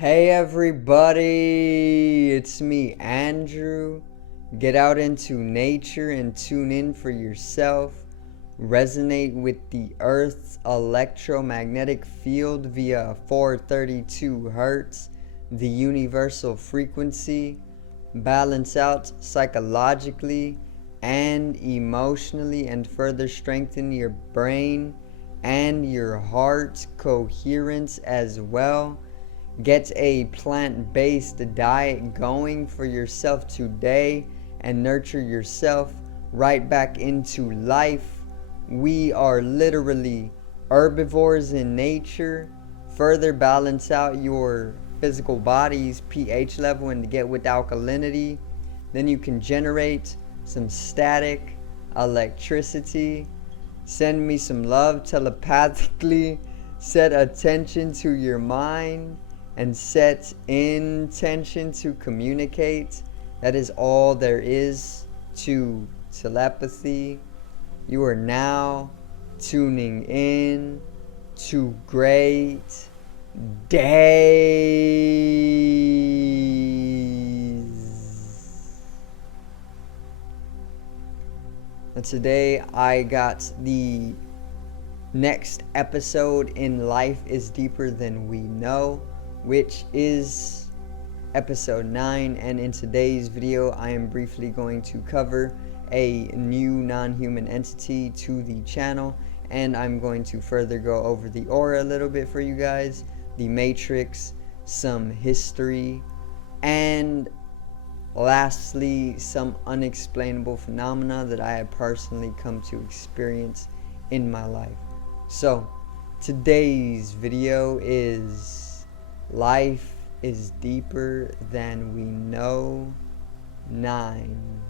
Hey everybody, it's me, Andrew. Get out into nature and tune in for yourself. Resonate with the Earth's electromagnetic field via 432 Hertz, the universal frequency. Balance out psychologically and emotionally, and further strengthen your brain and your heart coherence as well. Get a plant-based diet going for yourself today and nurture yourself right back into life. We are literally herbivores in nature. Further balance out your physical body's pH level and get with alkalinity. Then you can generate some static electricity. Send me some love telepathically. Set attention to your mind and set intention to communicate. That is all there is to telepathy. You are now tuning in to great days. And today I got the next episode in Life is Deeper Than We Know, which is episode 9, and in today's video I am briefly going to cover a new non-human entity to the channel, and I'm going to further go over the aura a little bit for you guys, the matrix, some history, and lastly some unexplainable phenomena that I have personally come to experience in my life. So today's video is Life is Deeper Than We Know 9.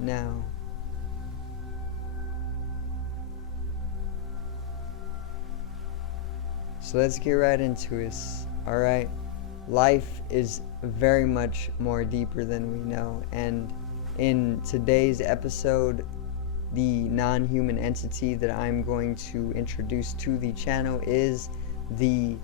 Now, so let's get right into this. Alright, life is very much more deeper than we know, and in today's episode, the non-human entity that I'm going to introduce to the channel is the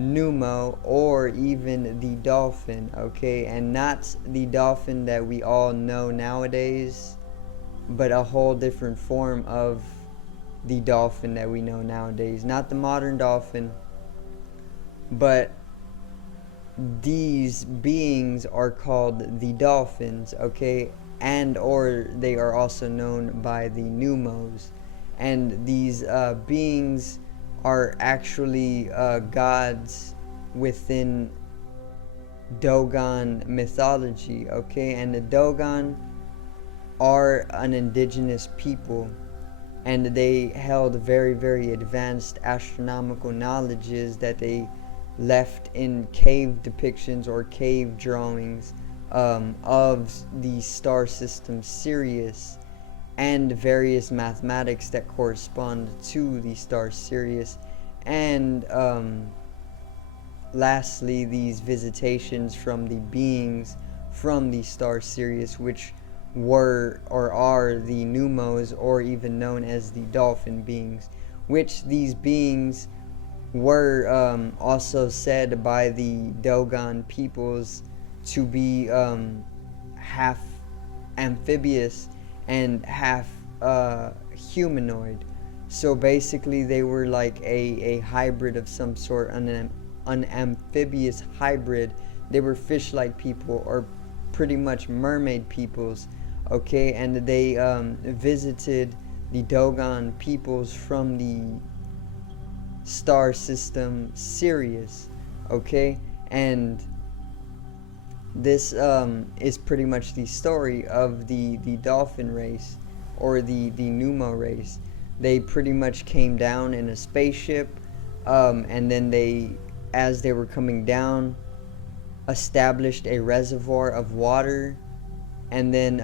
Nummo, or even the dolphin, okay? And not the dolphin that we all know nowadays, but a whole different form of the dolphin that we know nowadays. Not the modern dolphin, but these beings are called the dolphins, okay? And or they are also known by the Nummos, and these beings are actually gods within Dogon mythology, okay? And the Dogon are an indigenous people, and they held very advanced astronomical knowledges that they left in cave depictions or cave drawings of the star system Sirius, and various mathematics that correspond to the star Sirius, and lastly these visitations from the beings from the star Sirius, which were or are the Nummos, or even known as the dolphin beings, which these beings were also said by the Dogon peoples to be half amphibious and half humanoid. So basically they were like a hybrid of some sort, an amphibious hybrid. They were fish-like people, or pretty much mermaid peoples, okay? And they visited the Dogon peoples from the star system Sirius, okay? And this is pretty much the story of the dolphin race, or the Nummo race. They pretty much came down in a spaceship, and then they, as they were coming down, established a reservoir of water, and then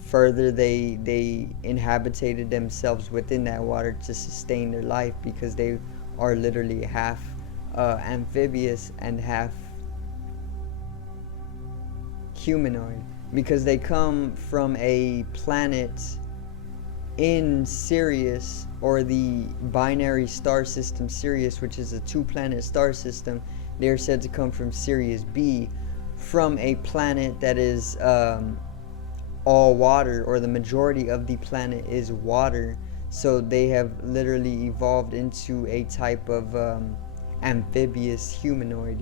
further they inhabited themselves within that water to sustain their life, because they are literally half amphibious and half humanoid, because they come from a planet in Sirius, or the binary star system Sirius, which is a 2-planet star system. They are said to come from Sirius B, from a planet that is all water, or the majority of the planet is water. So they have literally evolved into a type of amphibious humanoid,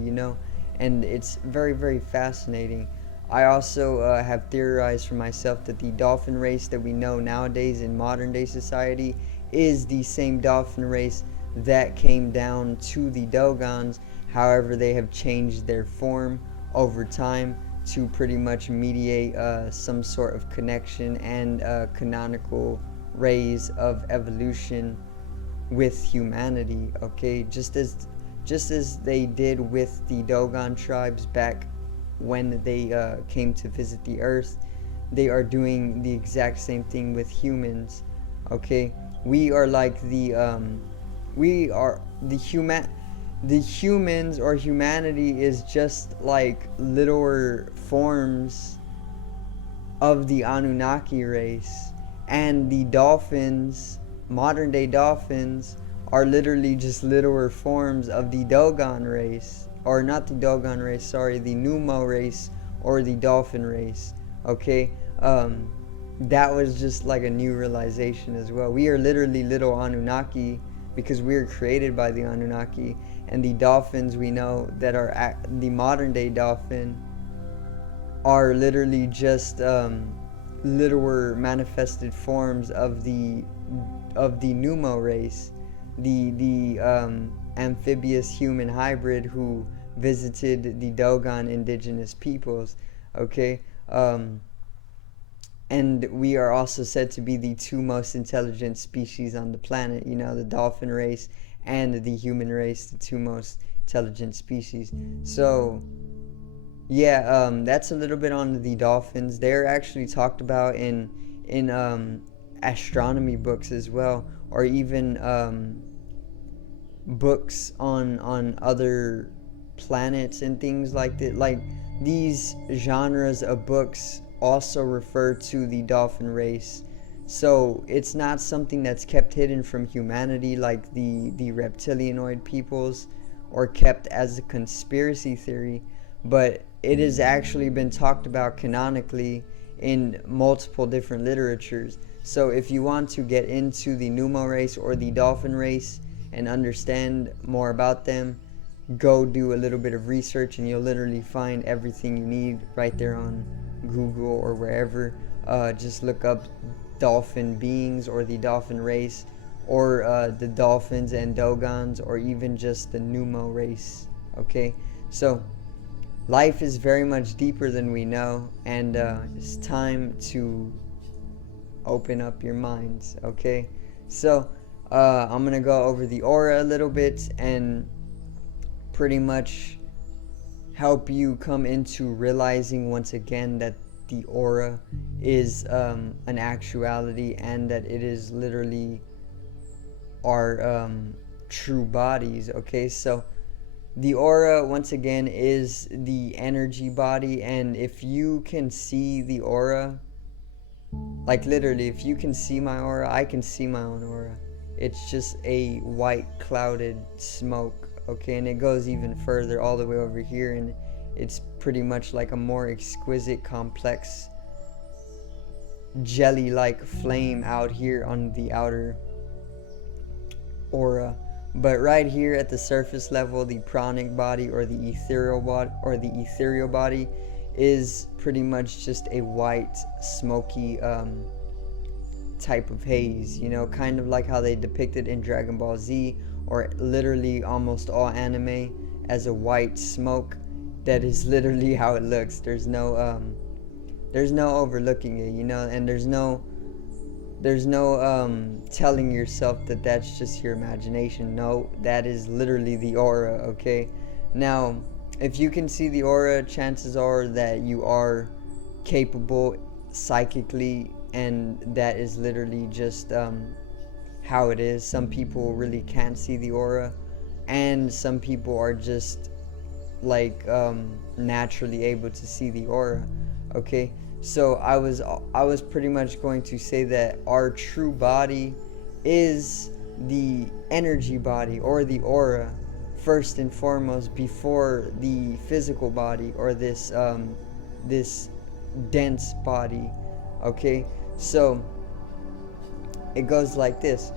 and it's very, very fascinating. I also have theorized for myself that the dolphin race that we know nowadays in modern day society is the same dolphin race that came down to the Dogons. However, they have changed their form over time to pretty much mediate some sort of connection and canonical rays of evolution with humanity. Okay, just as they did with the Dogon tribes back when they came to visit the earth, they are doing the exact same thing with humans. Okay, we are like the humans, or humanity, is just like littler forms of the Anunnaki race, and the dolphins, modern day dolphins, are literally just littler forms of the Dogon race, or not the Dogon race, sorry, the Nummo race, or the dolphin race. Okay, that was just like a new realization as well. We are literally little Anunnaki, because we are created by the Anunnaki, and the dolphins we know that are the modern day dolphin are literally just littler manifested forms of the Nummo race, the amphibious human hybrid who visited the Dogon indigenous peoples. Okay, and we are also said to be the 2 most intelligent species on the planet. The dolphin race and the human race, the 2 most intelligent species. So yeah, that's a little bit on the dolphins. They're actually talked about in astronomy books as well, or even books on other planets and things like that. Like, these genres of books also refer to the dolphin race. So it's not something that's kept hidden from humanity like the reptilianoid peoples, or kept as a conspiracy theory, but it has actually been talked about canonically in multiple different literatures. So if you want to get into the Nummo race or the dolphin race and understand more about them, go do a little bit of research, and you'll literally find everything you need right there on Google or wherever. Just look up dolphin beings, or the dolphin race, or the dolphins and Dogons, or even just the Nummo race. Okay, so life is very much deeper than we know, and it's time to open up your minds. Okay, so I'm gonna go over the aura a little bit and pretty much help you come into realizing once again that the aura is an actuality, and that it is literally our true bodies. Okay, so the aura, once again, is the energy body, and if you can see the aura, like literally, if you can see my aura, I can see my own aura. It's just a white clouded smoke. Okay, and it goes even further all the way over here, and it's pretty much like a more exquisite, complex, jelly-like flame out here on the outer aura. But right here at the surface level, the pranic body, or the ethereal body, is pretty much just a white, smoky type of haze. Kind of like how they depict it in Dragon Ball Z, or literally almost all anime, as a white smoke. That is literally how it looks. There's no overlooking it, and there's no telling yourself that that's just your imagination. No, that is literally the aura. Okay, now if you can see the aura, chances are that you are capable psychically, and that is literally just how it is. Some people really can't see the aura, and some people are just like naturally able to see the aura. Okay, So I was pretty much going to say that our true body is the energy body, or the aura, first and foremost, before the physical body, or this dense body. Okay, so it goes like this: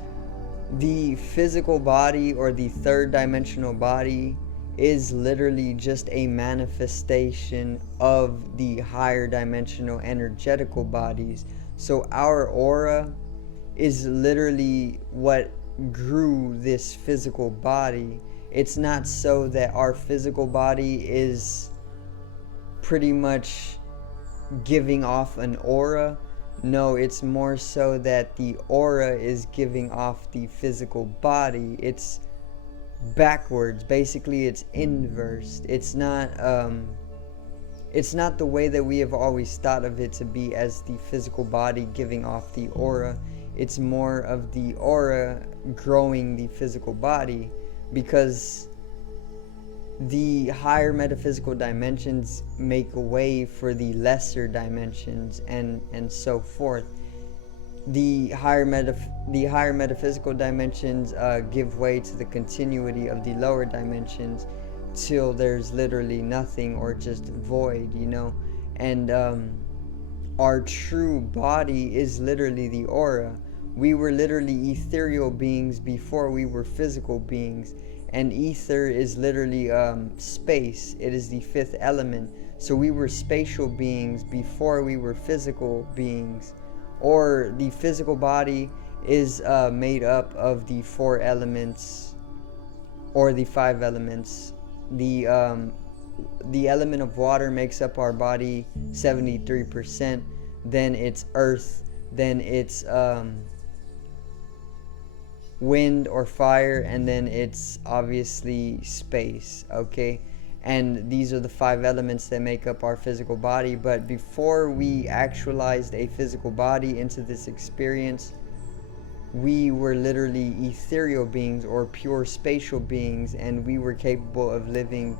the physical body, or the third dimensional body, is literally just a manifestation of the higher dimensional energetical bodies. So our aura is literally what grew this physical body. It's not so that our physical body is pretty much giving off an aura. No, it's more so that the aura is giving off the physical body. It's backwards. Basically, it's inversed. It's not the way that we have always thought of it to be, as the physical body giving off the aura. It's more of the aura growing the physical body, because the higher metaphysical dimensions make a way for the lesser dimensions, and so forth. The higher metaphysical dimensions give way to the continuity of the lower dimensions, till there's literally nothing, or just void, and our true body is literally the aura. We were literally ethereal beings before we were physical beings, and ether is literally space. It is the fifth element. So we were spatial beings before we were physical beings. Or the physical body is made up of the four elements, or the five elements. The element of water makes up our body 73%. Then it's earth. Then it's wind or fire, and then it's obviously space. Okay, and these are the five elements that make up our physical body. But before we actualized a physical body into this experience, we were literally ethereal beings, or pure spatial beings, and we were capable of living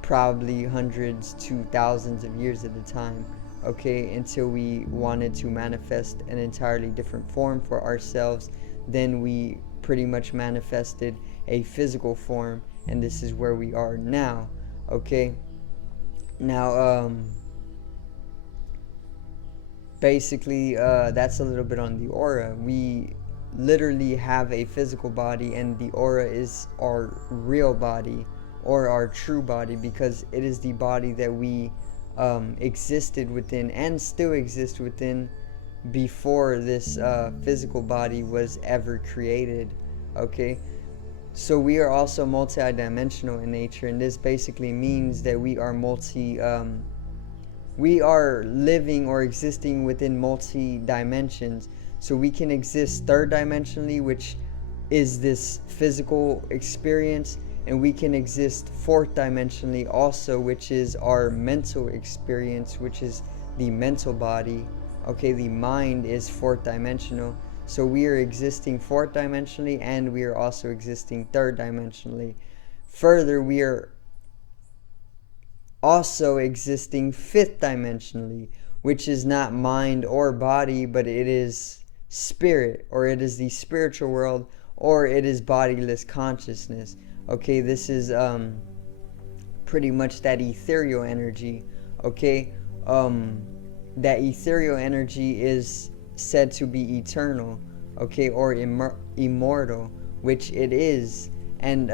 probably hundreds to thousands of years at a time. Okay, until we wanted to manifest an entirely different form for ourselves. Then we pretty much manifested a physical form, and this is where we are now. Okay, now basically that's a little bit on the aura. We literally have a physical body, and the aura is our real body, or our true body, because it is the body that we existed within and still exist within before this physical body was ever created. Okay, so we are also multi-dimensional in nature, and this basically means that we are we are living or existing within multi-dimensions. So we can exist third dimensionally, which is this physical experience, and we can exist fourth dimensionally also, which is our mental experience, which is the mental body. Okay, the mind is fourth dimensional. So we are existing fourth dimensionally, and we are also existing third dimensionally. Further, we are also existing fifth dimensionally, which is not mind or body, but it is spirit, or it is the spiritual world, or it is bodiless consciousness. Okay, this is pretty much that ethereal energy. Okay, that ethereal energy is said to be eternal, okay, or immortal, which it is. And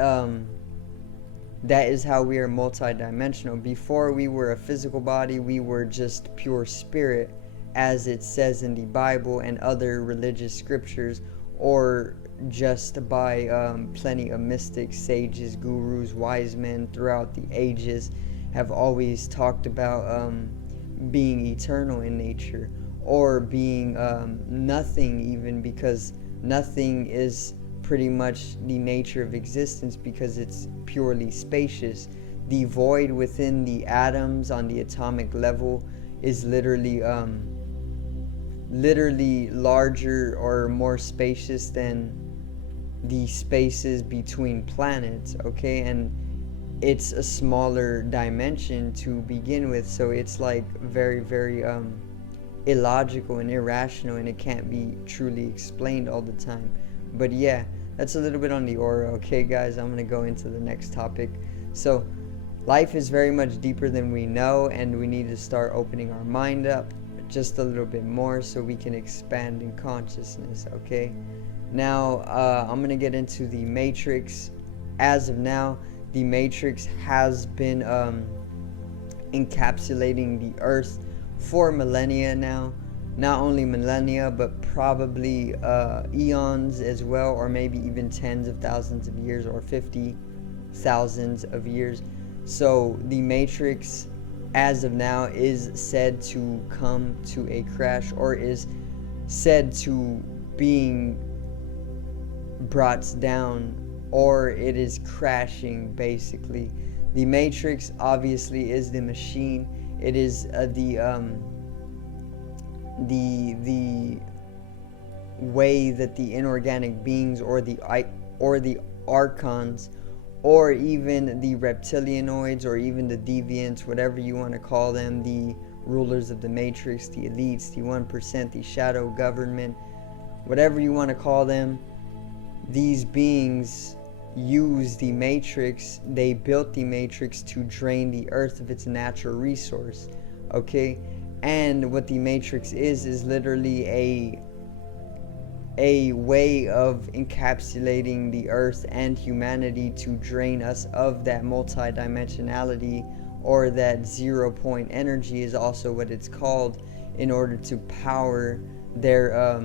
that is how we are multidimensional. Before we were a physical body, we were just pure spirit, as it says in the Bible and other religious scriptures, or just by plenty of mystics, sages, gurus, wise men throughout the ages have always talked about being eternal in nature, or being nothing, even, because nothing is pretty much the nature of existence, because it's purely spacious. The void within the atoms on the atomic level is literally larger or more spacious than the spaces between planets. Okay, and it's a smaller dimension to begin with, so it's like very, very illogical and irrational, and it can't be truly explained all the time. But yeah, that's a little bit on the aura. Okay guys, I'm gonna go into the next topic. So life is very much deeper than we know, and we need to start opening our mind up just a little bit more so we can expand in consciousness. Okay, now I'm gonna get into the Matrix. As of now, the Matrix has been encapsulating the earth for millennia now. Not only millennia, but probably eons as well, or maybe even tens of thousands of years, or 50,000 of years. So the Matrix, as of now, is said to come to a crash, or is said to being brought down, or it is crashing basically. The Matrix obviously is the machine. It is the way that the inorganic beings, or the archons, or even the reptilianoids, or even the deviants, whatever you want to call them, the rulers of the Matrix, the elites, the 1%, the shadow government, whatever you want to call them, these beings use the Matrix. They built the Matrix to drain the earth of its natural resource. Okay, and what the Matrix is literally a way of encapsulating the earth and humanity to drain us of that multidimensionality, or that 0 point energy is also what it's called, in order to power their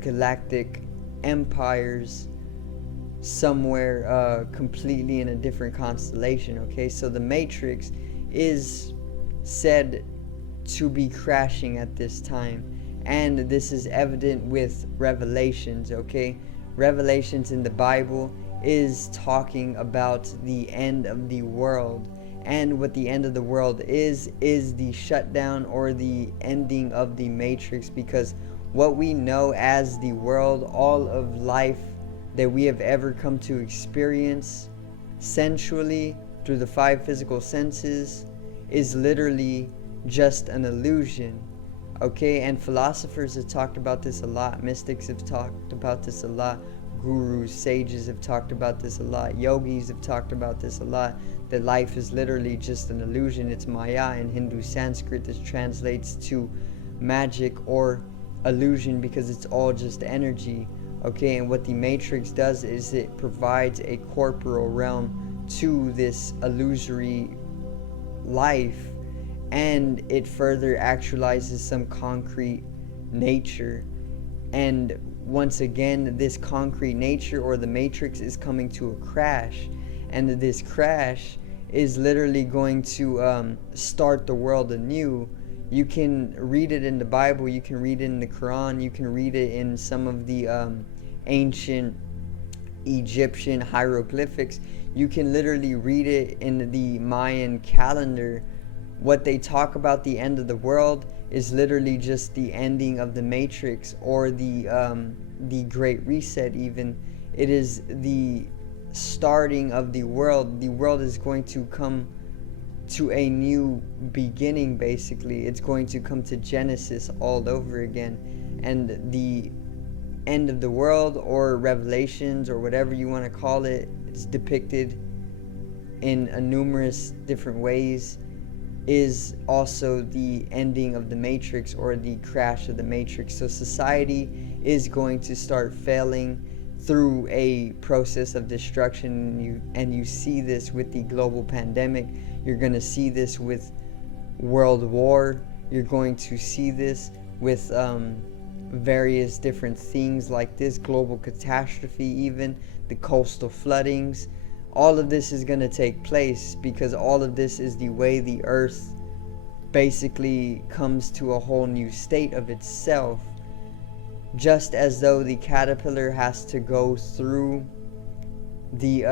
galactic empires somewhere completely in a different constellation. Okay, so the Matrix is said to be crashing at this time, and this is evident with Revelations. Okay, Revelations in the Bible is talking about the end of the world, and what the end of the world is the shutdown or the ending of the Matrix, because what we know as the world, all of life that we have ever come to experience sensually through the 5 physical senses, is literally just an illusion. Okay, and philosophers have talked about this a lot, mystics have talked about this a lot, gurus, sages have talked about this a lot, yogis have talked about this a lot, that life is literally just an illusion. It's Maya in Hindu Sanskrit. This translates to magic or illusion, because it's all just energy. Okay, and what the Matrix does is it provides a corporeal realm to this illusory life, and it further actualizes some concrete nature. And once again, this concrete nature, or the Matrix, is coming to a crash, and this crash is literally going to start the world anew. You can read it in the Bible, you can read it in the Quran, you can read it in some of the ancient Egyptian hieroglyphics. You can literally read it in the Mayan calendar. What they talk about the end of the world is literally just the ending of the Matrix, or the Great Reset even. It is the starting of the world. The world is going to come to a new beginning basically. It's going to come to Genesis all over again, and the end of the world, or Revelations, or whatever you want to call it, it's depicted in numerous different ways, is also the ending of the Matrix, or the crash of the Matrix. So society is going to start failing through a process of destruction, and you see this with the global pandemic. You're going to see this with world war. You're going to see this with various different things like this, global catastrophe, even the coastal floodings. All of this is going to take place, because all of this is the way the earth basically comes to a whole new state of itself. Just as though the caterpillar has to go through the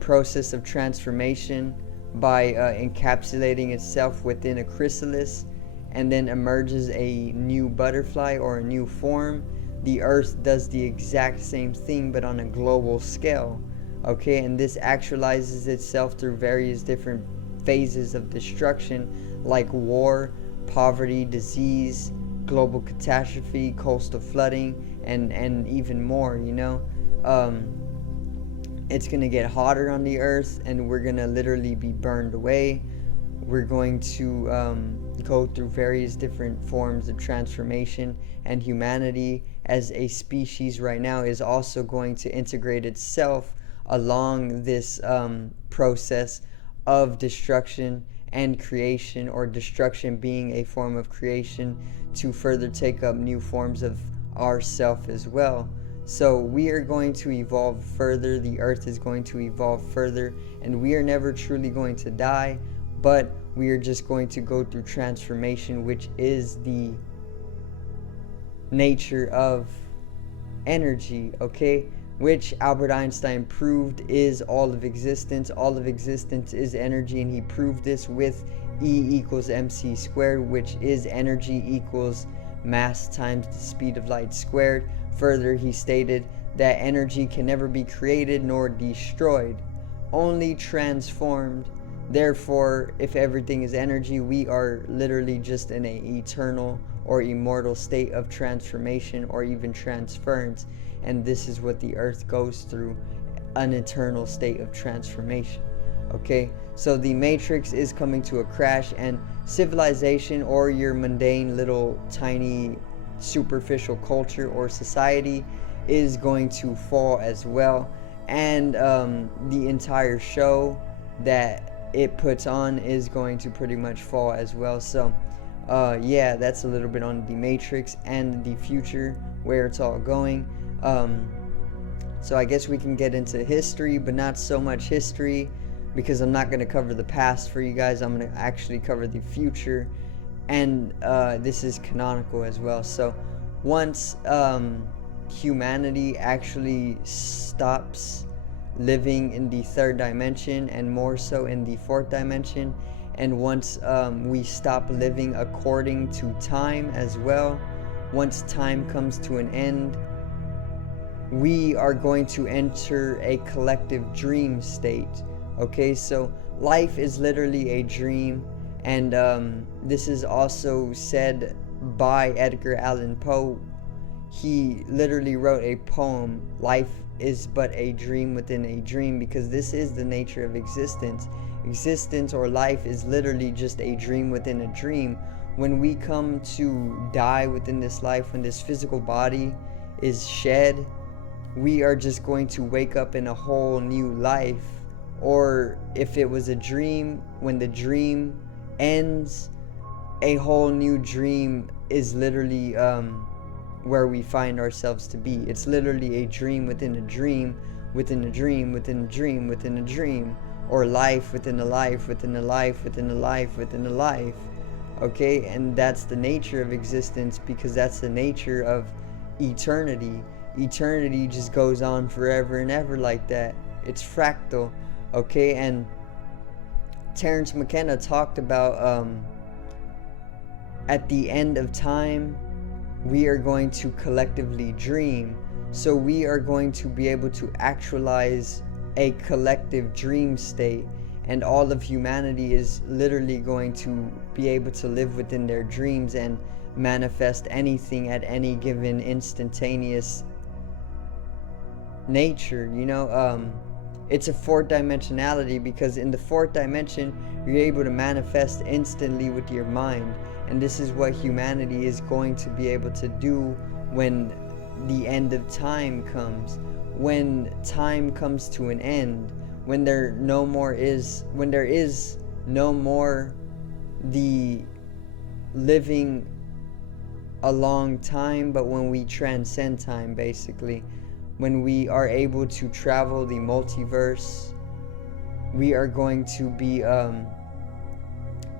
process of transformation by encapsulating itself within a chrysalis, and then emerges a new butterfly or a new form, the earth does the exact same thing, but on a global scale. Okay, and this actualizes itself through various different phases of destruction, like war, poverty, disease, global catastrophe, coastal flooding, and even more, you know. It's going to get hotter on the earth, and we're going to literally be burned away. We're going to go through various different forms of transformation, and humanity as a species right now is also going to integrate itself along this process of destruction and creation, or destruction being a form of creation, to further take up new forms of ourself as well. So we are going to evolve further, the earth is going to evolve further, and we are never truly going to die, but we are just going to go through transformation, which is the nature of energy, okay? Which Albert Einstein proved is all of existence. All of existence is energy, and he proved this with E = mc squared, which is energy equals mass times the speed of light squared. Further, he stated that energy can never be created nor destroyed, only transformed. Therefore, if everything is energy, we are literally just in an eternal or immortal state of transformation, or even transference. And this is what the earth goes through, an eternal state of transformation. Okay, so the matrix is coming to a crash, and civilization, or your mundane little tiny superficial culture or society, is going to fall as well. And the entire show that it puts on is going to pretty much fall as well. So yeah, that's a little bit on the matrix and the future, where it's all going. So I guess we can get into history, but not so much history, because I'm not going to cover the past for you guys. I'm going to actually cover the future, and this is canonical as well. So once humanity actually stops living in the third dimension, and more so in the fourth dimension, and once we stop living according to time as well, once time comes to an end, we are going to enter a collective dream state. Okay, so life is literally a dream, and this is also said by Edgar Allan Poe. He literally wrote a poem, "Life is but a dream within a dream," because this is the nature of existence. Existence, or life, is literally just a dream within a dream. When we come to die within this life, when this physical body is shed, we are just going to wake up in a whole new life. Or if it was a dream, when the dream ends, a whole new dream is literally where we find ourselves to be. It's literally a dream within a dream within a dream within a dream within a dream, or life within a life within a life within a life within a life. Okay, and that's the nature of existence, because that's the nature of eternity. Eternity just goes on forever and ever like that. It's fractal. Okay, and Terence McKenna talked about at the end of time, we are going to collectively dream. So we are going to be able to actualize a collective dream state, and all of humanity is literally going to be able to live within their dreams and manifest anything at any given instantaneous nature, you know. It's a fourth dimensionality, because in the fourth dimension you're able to manifest instantly with your mind, and this is what humanity is going to be able to do when the end of time comes. When time comes to an end, when there is no more the living a long time, but when we transcend time, basically, when we are able to travel the multiverse, we are going to be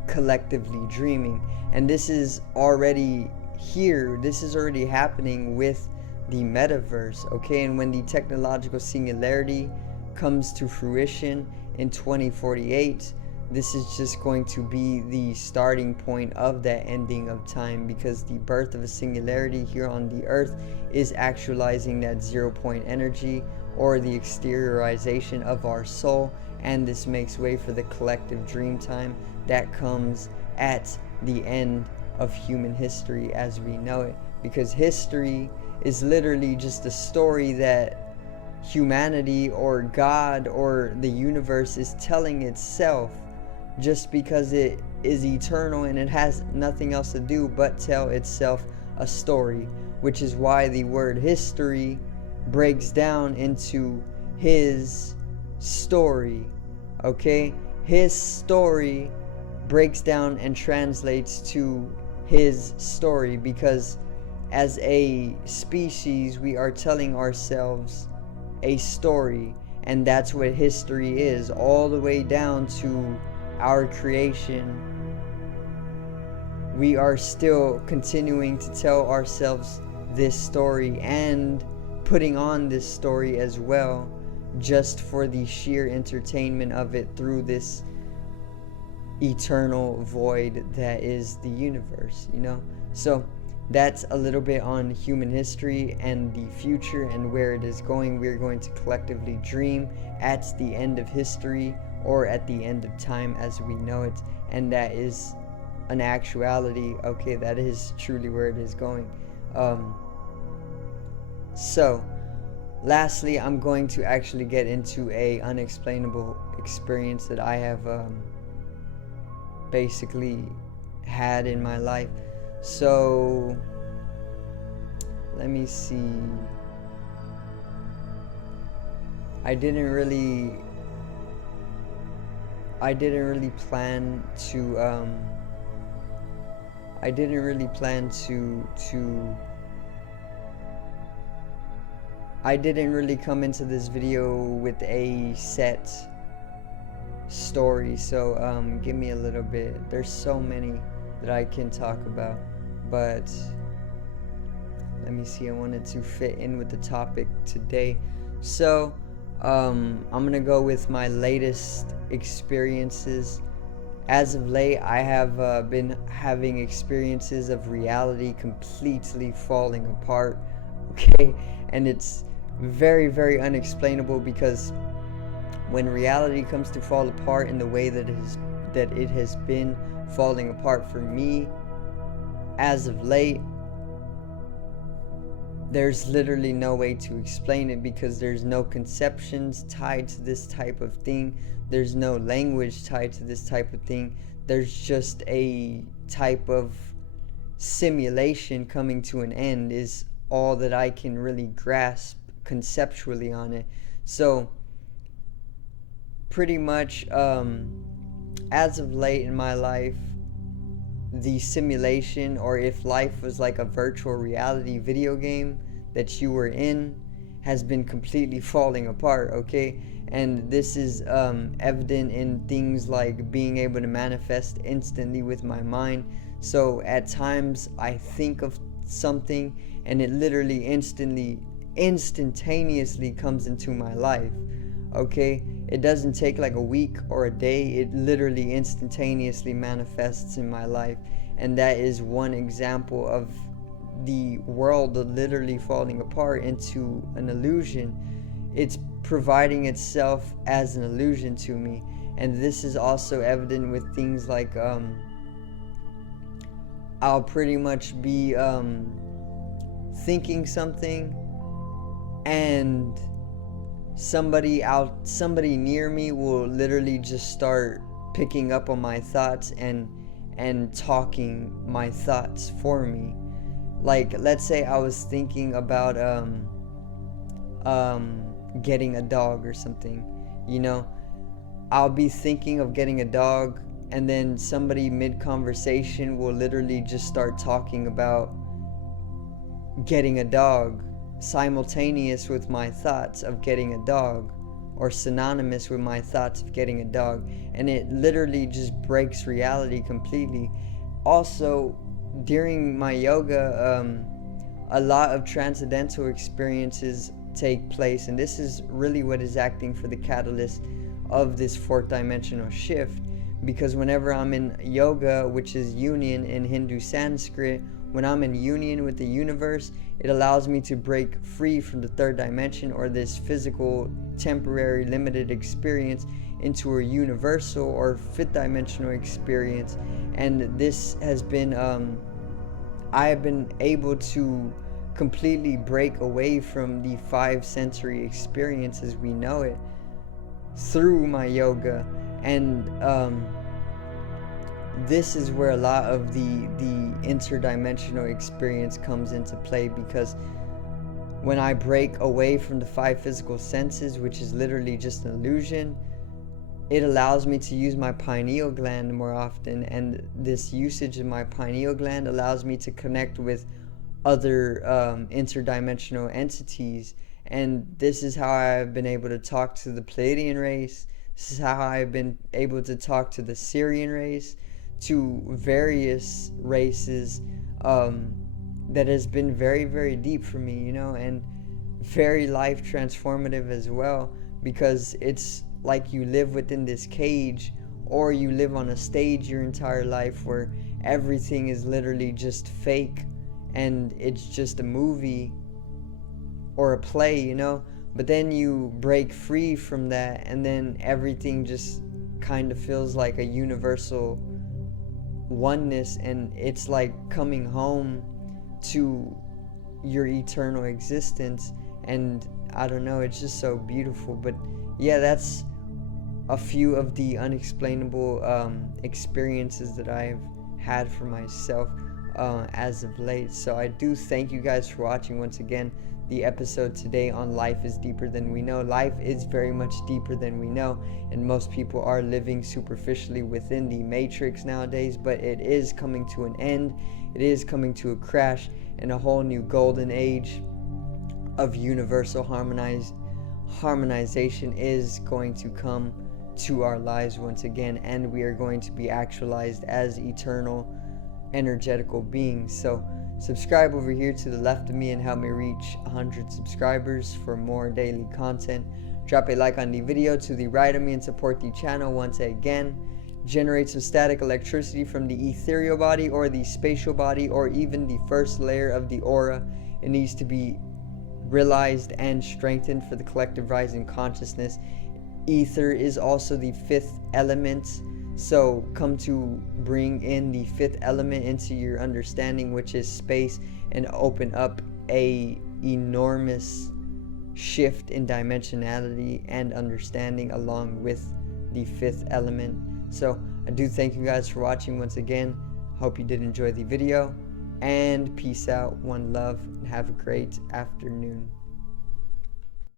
collectively dreaming. And this is already here, this is already happening with the metaverse. Okay, and when the technological singularity comes to fruition in 2048, this is just going to be the starting point of that ending of time, because the birth of a singularity here on the earth is actualizing that 0 point energy, or the exteriorization of our soul, and this makes way for the collective dream time that comes at the end of human history as we know it, because history is literally just a story that humanity or God or the universe is telling itself, just because it is eternal and it has nothing else to do but tell itself a story, which is why the word history breaks down into his story. Okay, his story breaks down and translates to his story, because as a species we are telling ourselves a story, and that's what history is, all the way down to our creation. We are still continuing to tell ourselves this story and putting on this story as well, just for the sheer entertainment of it through this eternal void that is the universe, you know? So that's a little bit on human history and the future and where it is going. We're going to collectively dream at the end of history, or at the end of time as we know it, and that is an actuality. Okay, that is truly where it is going. So lastly, I'm going to actually get into a unexplainable experience that I have basically had in my life. So let me see. I didn't really plan to I didn't really come into this video with a set story, so give me a little bit. There's so many that I can talk about, but let me see. I wanted to fit in with the topic today, so I'm gonna go with my latest experiences. As of late, I have been having experiences of reality completely falling apart, okay? And it's very, very unexplainable, because when reality comes to fall apart in the way that it has been falling apart for me as of late, there's literally no way to explain it, because there's no conceptions tied to this type of thing. There's no language tied to this type of thing. There's just a type of simulation coming to an end is all that I can really grasp conceptually on it. So pretty much as of late in my life, the simulation, or if life was like a virtual reality video game that you were in, has been completely falling apart, okay? And this is evident in things like being able to manifest instantly with my mind. So at times I think of something and it literally instantaneously comes into my life, okay? It doesn't take like a week or a day. It literally instantaneously manifests in my life, and that is one example of the world literally falling apart into an illusion. It's providing itself as an illusion to me, and this is also evident with things like I'll pretty much be thinking something, and somebody near me will literally just start picking up on my thoughts and talking my thoughts for me. Like, let's say I was thinking about getting a dog or something, you know. I'll be thinking of getting a dog, and then somebody mid-conversation will literally just start talking about getting a dog, simultaneous with my thoughts of getting a dog, or synonymous with my thoughts of getting a dog, and it literally just breaks reality completely. Also, during my yoga, a lot of transcendental experiences take place, and this is really what is acting for the catalyst of this fourth dimensional shift, because whenever I'm in yoga, which is union in Hindu Sanskrit, when I'm in union with the universe, it allows me to break free from the third dimension, or this physical, temporary, limited experience, into a universal or fifth dimensional experience. And this has been, I have been able to completely break away from the five sensory experience as we know it through my yoga. And this is where a lot of the interdimensional experience comes into play, because when I break away from the five physical senses, which is literally just an illusion, it allows me to use my pineal gland more often, and this usage of my pineal gland allows me to connect with other interdimensional entities. And this is how I've been able to talk to the Pleiadian race. This is how I've been able to talk to the Sirian race, to various races, that has been very, very deep for me, you know, and very life transformative as well, because it's like you live within this cage, or you live on a stage your entire life where everything is literally just fake and it's just a movie or a play, you know. But then you break free from that, and then everything just kind of feels like a universal oneness, and it's like coming home to your eternal existence. And I don't know, it's just so beautiful. But yeah, that's a few of the unexplainable experiences that I've had for myself as of late. So I do thank you guys for watching once again the episode today on Life is Deeper Than We Know. Life is very much deeper than we know, and most people are living superficially within the matrix nowadays, but it is coming to an end. It is coming to a crash, and a whole new golden age of universal harmonization is going to come to our lives once again, and we are going to be actualized as eternal energetical beings. So subscribe over here to the left of me and help me reach 100 subscribers for more daily content. Drop a like on the video to the right of me and support the channel once again. Generate some static electricity from the ethereal body or the spatial body, or even the first layer of the aura. It needs to be realized and strengthened for the collective rising consciousness. Ether is also the fifth element, so come to bring in the fifth element into your understanding, which is space, and open up a enormous shift in dimensionality and understanding along with the fifth element. So I do thank you guys for watching once again. Hope you did enjoy the video, and peace out, one love, and have a great afternoon.